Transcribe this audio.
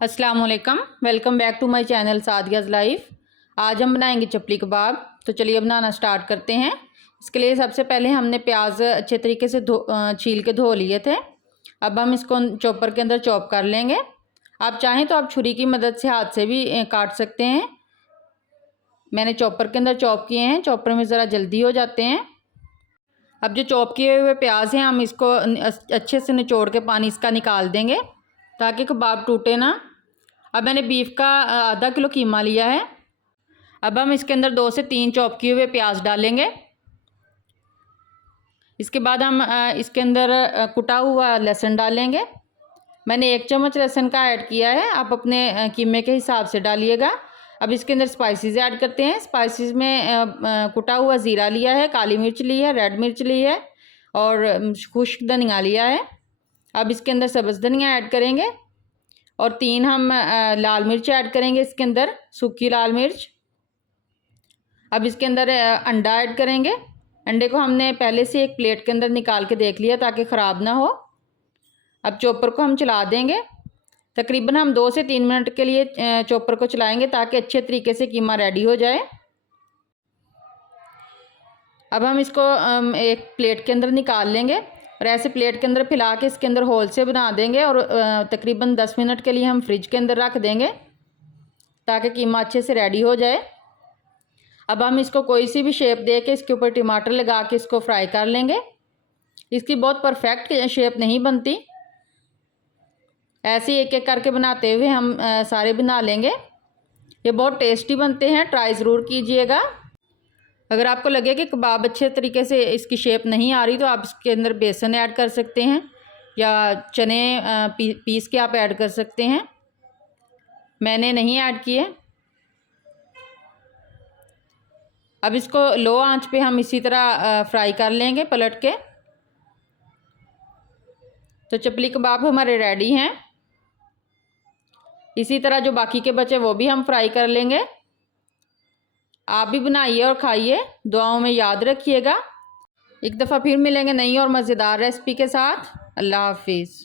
अस्सलाम वालेकुम, welcome back to my channel Sadia's life. आज हम बनाएंगे चपली कबाब। तो चलिए बनाना स्टार्ट करते हैं। इसके लिए सबसे पहले हमने प्याज अच्छे तरीके से छील के धो लिए थे। अब हम इसको चॉपर के अंदर चॉप कर लेंगे। आप चाहें तो आप छुरी की मदद से हाथ से भी काट सकते हैं। मैंने चॉपर के अंदर चॉप किए हैं, चॉपर में ज़रा जल्दी हो जाते हैं। अब जो चॉप किए हुए प्याज हैं हम इसको अच्छे से निचोड़ के पानी इसका निकाल देंगे ताकि कबाब टूटे ना। अब मैंने बीफ का आधा किलो कीमा लिया है। अब हम इसके अंदर 2 से 3 चॉप किए हुए प्याज डालेंगे। इसके बाद हम इसके अंदर कुटा हुआ लहसुन डालेंगे। मैंने 1 चम्मच लहसुन का ऐड किया है, आप अपने कीमे के हिसाब से डालिएगा। अब इसके अंदर स्पाइसेस ऐड करते हैं। स्पाइसेस में कुटा हुआ ज़ीरा लिया है, काली मिर्च ली है, रेड मिर्च ली है और खुश्क धनिया लिया है। अब इसके अंदर सब्ज़ धनिया ऐड करेंगे और 3 हम लाल मिर्च ऐड करेंगे इसके अंदर, सूखी लाल मिर्च। अब इसके अंदर अंडा ऐड करेंगे। अंडे को हमने पहले से एक प्लेट के अंदर निकाल के देख लिया ताकि ख़राब ना हो। अब चॉपर को हम चला देंगे। तकरीबन हम 2 से 3 मिनट के लिए चॉपर को चलाएंगे ताकि अच्छे तरीके से कीमा रेडी हो जाए। अब हम इसको एक प्लेट के अंदर निकाल लेंगे और ऐसे प्लेट के अंदर फैला के इसके अंदर होल से बना देंगे और तकरीबन 10 मिनट के लिए हम फ्रिज के अंदर रख देंगे ताकि कीमा अच्छे से रेडी हो जाए। अब हम इसको कोई सी भी शेप दे के इसके ऊपर टमाटर लगा के इसको फ्राई कर लेंगे। इसकी बहुत परफेक्ट शेप नहीं बनती, ऐसे एक एक करके बनाते हुए हम सारे बना लेंगे। ये बहुत टेस्टी बनते हैं, ट्राई ज़रूर कीजिएगा। अगर आपको लगे कि कबाब अच्छे तरीके से इसकी शेप नहीं आ रही तो आप इसके अंदर बेसन ऐड कर सकते हैं या चने पीस के आप ऐड कर सकते हैं। मैंने नहीं ऐड किए। अब इसको लो आंच पे हम इसी तरह फ्राई कर लेंगे पलट के। तो चपली कबाब हमारे रेडी हैं। इसी तरह जो बाकी के बचे वो भी हम फ्राई कर लेंगे। आप भी बनाइए और खाइए, दुआओं में याद रखिएगा। एक दफ़ा फिर मिलेंगे नई और मज़ेदार रेसिपी के साथ। अल्लाह हाफिज़।